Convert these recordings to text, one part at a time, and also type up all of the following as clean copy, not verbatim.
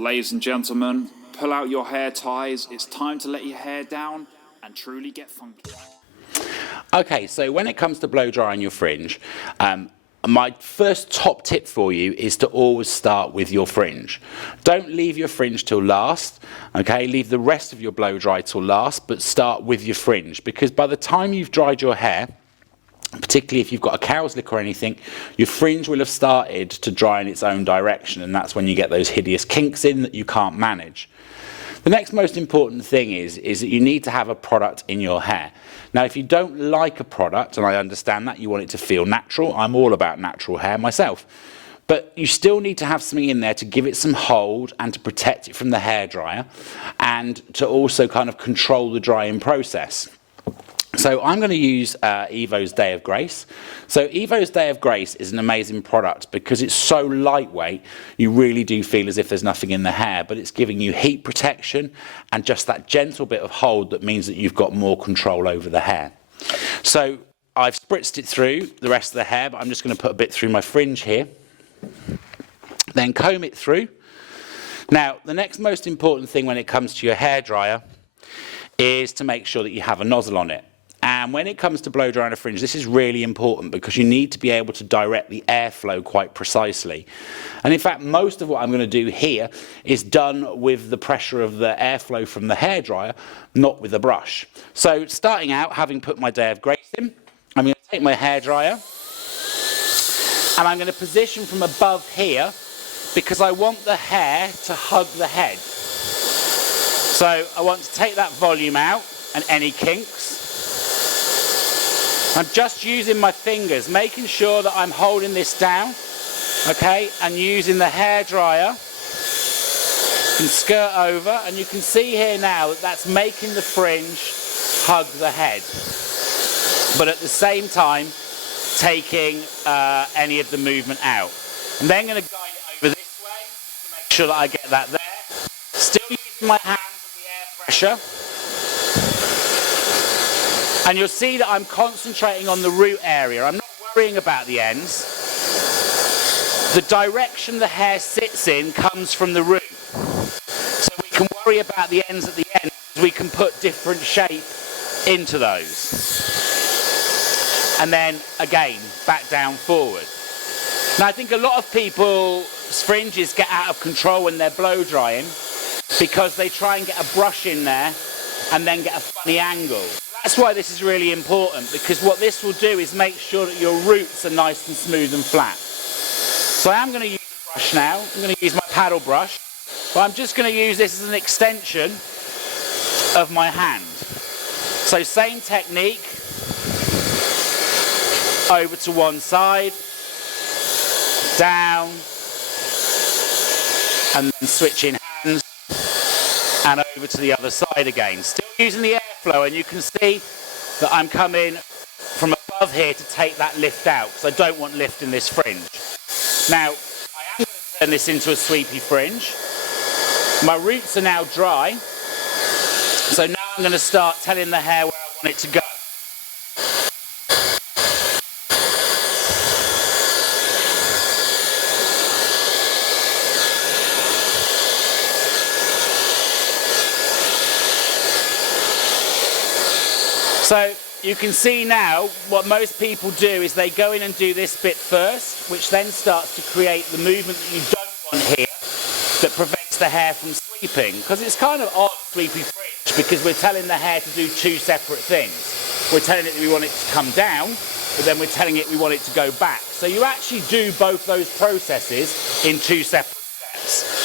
Ladies and gentlemen, pull out your hair ties. It's time to let your hair down and truly get funky. Okay, so when it comes to blow drying your fringe, my first top tip for you is to always start with your fringe. Don't leave your fringe till last, okay? Leave the rest of your blow dry till last, but start with your fringe, because by the time you've dried your hair, particularly if you've got a cowslick or anything, your fringe will have started to dry in its own direction, and that's when you get those hideous kinks in that you can't manage. The next most important thing is that you need to have a product in your hair. Now, if you don't like a product, and I understand that, you want it to feel natural, I'm all about natural hair myself, but you still need to have something in there to give it some hold and to protect it from the hairdryer and to also kind of control the drying process. So I'm going to use Evo's Day of Grace. So Evo's Day of Grace is an amazing product because it's so lightweight, you really do feel as if there's nothing in the hair, but it's giving you heat protection and just that gentle bit of hold that means that you've got more control over the hair. So I've spritzed it through the rest of the hair, but I'm just going to put a bit through my fringe here. Then comb it through. Now, the next most important thing when it comes to your hairdryer is to make sure that you have a nozzle on it. And when it comes to blow drying a fringe, this is really important because you need to be able to direct the airflow quite precisely. And in fact, most of what I'm going to do here is done with the pressure of the airflow from the hairdryer, not with a brush. So starting out, having put my Day of Grace in, I'm going to take my hairdryer and I'm going to position from above here because I want the hair to hug the head. So I want to take that volume out and any kinks. I'm just using my fingers, making sure that I'm holding this down, okay, and using the hairdryer and skirt over, and you can see here now that that's making the fringe hug the head, but at the same time taking any of the movement out. I'm then going to guide it over this way to make sure that I get that there. Still using my hands and the air pressure. And you'll see that I'm concentrating on the root area. I'm not worrying about the ends. The direction the hair sits in comes from the root. So we can worry about the ends at the end because we can put different shape into those. And then, again, back down forward. Now, I think a lot of people's fringes get out of control when they're blow drying because they try and get a brush in there and then get a funny angle. That's why this is really important, because what this will do is make sure that your roots are nice and smooth and flat. So I am going to use a brush now. I'm going to use my paddle brush, but I'm just going to use this as an extension of my hand. So same technique, over to one side, down, and then switching hands, and over to the other side again. Still using the airflow, and you can see that I'm coming from above here to take that lift out because I don't want lift in this fringe. Now, I am going to turn this into a sweepy fringe. My roots are now dry, so now I'm going to start telling the hair where I want it to go. So you can see now what most people do is they go in and do this bit first, which then starts to create the movement that you don't want here that prevents the hair from sweeping. Because it's kind of odd, sweepy fringe, because we're telling the hair to do two separate things. We're telling it that we want it to come down, but then we're telling it we want it to go back. So you actually do both those processes in two separate steps.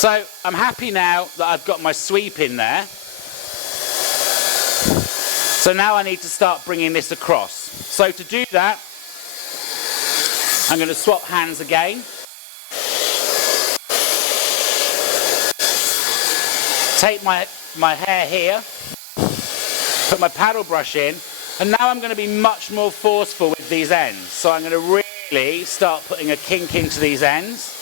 So I'm happy now that I've got my sweep in there. So now I need to start bringing this across. So to do that, I'm going to swap hands again. Take my hair here, put my paddle brush in, and now I'm going to be much more forceful with these ends. So I'm going to really start putting a kink into these ends.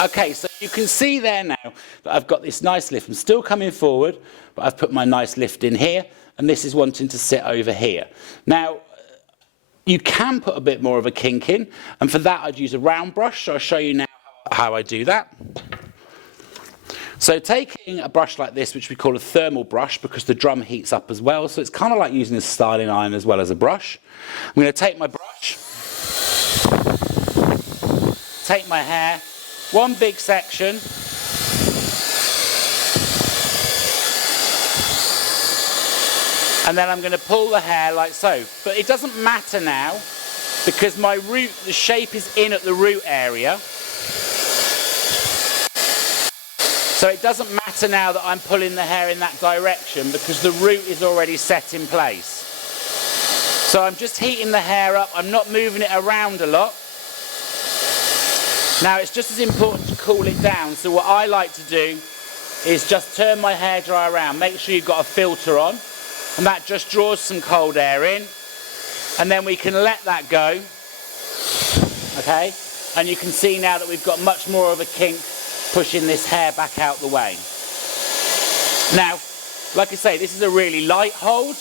Okay, so you can see there now that I've got this nice lift. I'm still coming forward, but I've put my nice lift in here, and this is wanting to sit over here. Now, you can put a bit more of a kink in, and for that I'd use a round brush, so I'll show you now how I do that. So taking a brush like this, which we call a thermal brush because the drum heats up as well, so it's kind of like using a styling iron as well as a brush. I'm going to take my brush, take my hair, one big section, and then I'm going to pull the hair like so. But it doesn't matter now because my root, the shape is in at the root area. So it doesn't matter now that I'm pulling the hair in that direction because the root is already set in place. So I'm just heating the hair up, I'm not moving it around a lot. Now it's just as important to cool it down, so what I like to do is just turn my hairdryer around, make sure you've got a filter on, and that just draws some cold air in, and then we can let that go, okay? And you can see now that we've got much more of a kink pushing this hair back out the way. Now, like I say, this is a really light hold.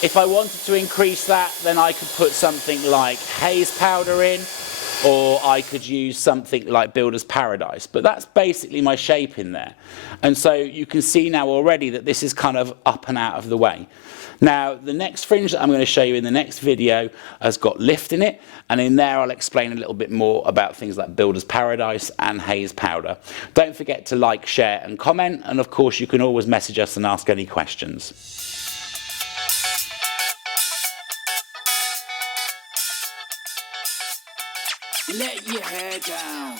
If I wanted to increase that, then I could put something like haze powder in, or I could use something like Builder's Paradise. But that's basically my shape in there. And so you can see now already that this is kind of up and out of the way. Now, the next fringe that I'm going to show you in the next video has got lift in it, and in there I'll explain a little bit more about things like Builder's Paradise and haze powder. Don't forget to like, share and comment, and of course you can always message us and ask any questions. Let your hair down.